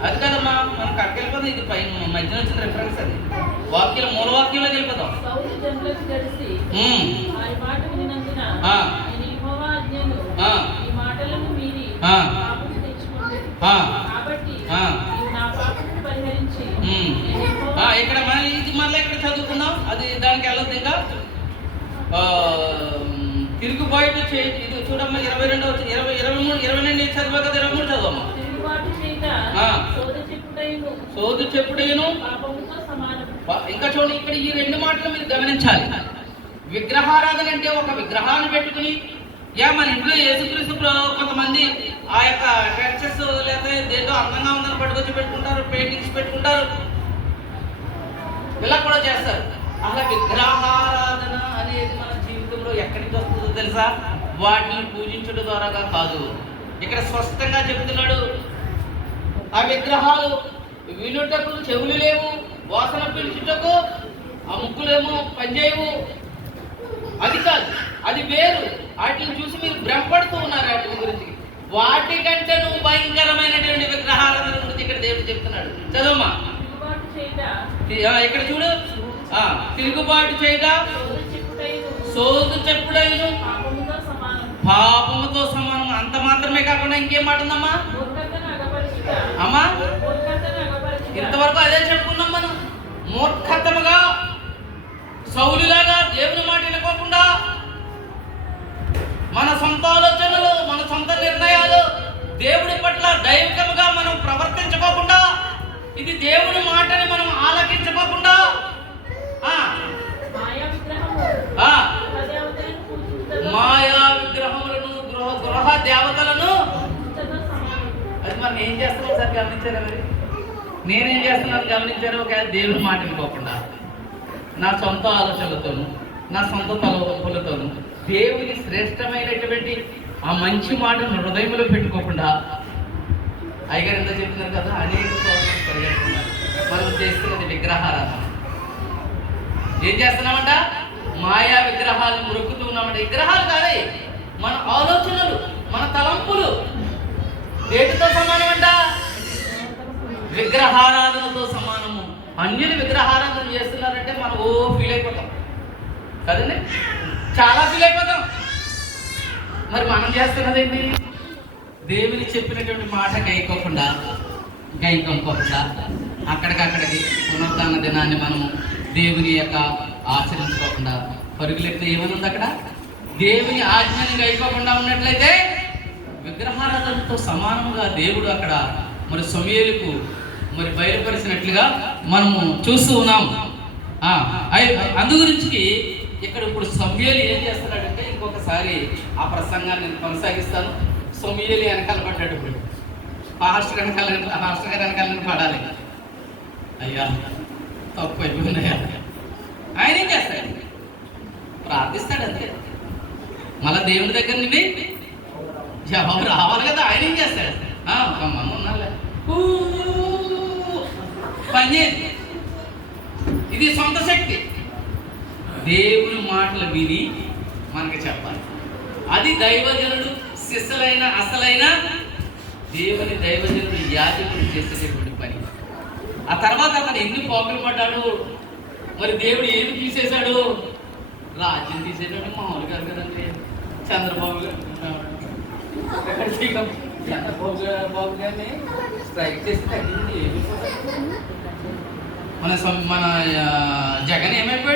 అది కదమ్మా, మనం కరెక్ట్ వెళ్ళిపోతాం. ఇది పైన మధ్యన వచ్చిన రిఫరెన్స్ అది. వాక్యం మూల వాక్యంలోకి వెళ్ళిపోతాం. ఇక్కడ మళ్ళీ ఇది మళ్ళీ ఇక్కడ చదువుకుందాం. అది దానికి వెళ్ళదు ఇంకా. తిరుగుబాటు ఇది చూడమ్మా 22 23 చదివా కదా, 23 చదవమ్మా. సోదు చెప్పుడేను. ఇంకా చూడండి, ఇక్కడ ఈ రెండు మాటలు మీరు గమనించాలి. విగ్రహారాధన అంటే ఒక విగ్రహాన్ని పెట్టుకుని మన ఇంట్లో యేసుక్రీస్తు కొంతమంది ఆ యొక్క చర్చెస్ లేదా దేంతో అందంగా ఉందని పట్టుకొచ్చి పెట్టుకుంటారు, పెయింటింగ్స్ పెట్టుకుంటారు, ఇలా కూడా చేస్తారు. అలా విగ్రహారాధన అనేది మన జీవితంలో ఎక్కడికి వస్తుందో తెలుసా? వాటిని పూజించడం ద్వారాగా కాదు. ఇక్కడ స్పష్టంగా చెబుతున్నాడు, ఆ విగ్రహాలు వినుటకు చెవులు లేవు, వాసన పీల్చుటకు ఆ ముక్కులేమో పనిచేయవు. అది కాదు, అది వేరు. వాటిని చూసి మీరు భ్రమపడుతూ ఉన్నారు. వాటి గురించి, వాటికంటే నువ్వు భయంకరమైనటువంటి విగ్రహారాధన గురించి ఇక్కడ దేవుడు చెప్తున్నాడు. చదవమ్మా, ఇక్కడ చూడు. తిరుగుబాటు చేయట, సోదు చెప్పుడైను పాపముతో సమానం. అంత మాత్రమే కాకుండా ఇంకేం మాట ఉందమ్మా? అమ్మా, ఇంతవరకు అదే చెప్పుకున్నాం మనం. మూర్ఖతముగా సౌలులాగా దేవుని మాట వినుకోకుండా మన సొంత ఆలోచనలు, మన సొంత నిర్ణయాలు, దేవుడి పట్ల దైవికముగా మనం ప్రవర్తించుకోకుండా, ఇది దేవుని మాటని మనం ఆలకించుకోకుండా మాయా విగ్రహములను, గృహ దేవతలను, అది మనం ఏం చేస్తున్నాం సార్ గమనించారా? మరి నేనేం చేస్తున్నాను గమనించారు? ఒక దేవుని మాట వినుకోకుండా నా సొంత ఆలోచనలతోనూ, నా సొంత తలవంపులతోనూ దేవుని శ్రేష్టమైనటువంటి ఆ మంచి మాటను హృదయంలో పెట్టుకోకుండా, అయ్యగారు ఎంత చెప్తున్నారు కదా, అనేక సోదరులు పరిగెడుతున్నారు. మనం చేస్తున్నది విగ్రహారాధన. ఏం చేస్తున్నామంట? మాయా విగ్రహాలను మొక్కుతూ ఉన్నామంట. విగ్రహాలు కాదే, మన ఆలోచనలు, మన తలంపులు దేనితో సమానం అంట? విగ్రహారాధనతో సమానము. అన్యులు విగ్రహారాధన చేస్తున్నారంటే మనం ఫీల్ అయిపోతాం కదండి, చాలా ఫీల్ అయిపోతాం. మరి మనం చేస్తున్నది ఏంటి? దేవుని చెప్పినటువంటి మాట గైకోకుండా అక్కడికి పునరుద్ధాన దినాన్ని మనము దేవుని యొక్క ఆచరించుకోకుండా పరుగులెట్లు ఏమనుంది అక్కడ? దేవుని ఆజ్ఞని గైకోకుండా ఉన్నట్లయితే విగ్రహారాధనతో సమానముగా దేవుడు అక్కడ మరి సమూయేలుకు మరి బయలుపరిచినట్లుగా మనము చూస్తూ ఉన్నాం. అందు గురించి ఇక్కడ ఇప్పుడు సమూయేలు ఏం చేస్తున్నాడంటే, ఇంకొకసారి ఆ ప్రసంగాన్ని నేను కొనసాగిస్తాను. సమూయేలు వెనకాల పడ్డాడు. ఇప్పుడు పాస్టర్ గారు వెనకాలని పడాలి. అయ్యా తప్పు అయిపోయిందయ్యా. ఆయన ఏం చేస్తాడు? ప్రార్థిస్తాడు అంతే. మళ్ళా దేవుని దగ్గర నుండి జవాబు రావాలి కదా. ఆయన ఏం చేస్తాడు? మనం ఉన్నాలే పని. ఇది సొంత శక్తి. దేవుని మాటలు విని మనకి చెప్పాలి. అది దైవజనుడు, శిష్యులైన అసలైన దేవుని దైవజనుడు యాజకుడు చేసేటటువంటి పని. ఆ తర్వాత అతను ఎన్ని పోకలు పడ్డాడు, మరి దేవుడు ఏమి తీసేశాడు? రాజ్యం తీసేటట్టు మామూలు గారు కదండి. చంద్రబాబు గారు చంద్రబాబు గారిని స్ట్రైక్ చేసి తగ్గింది. మన జగన్ ఏమైపోయాడు?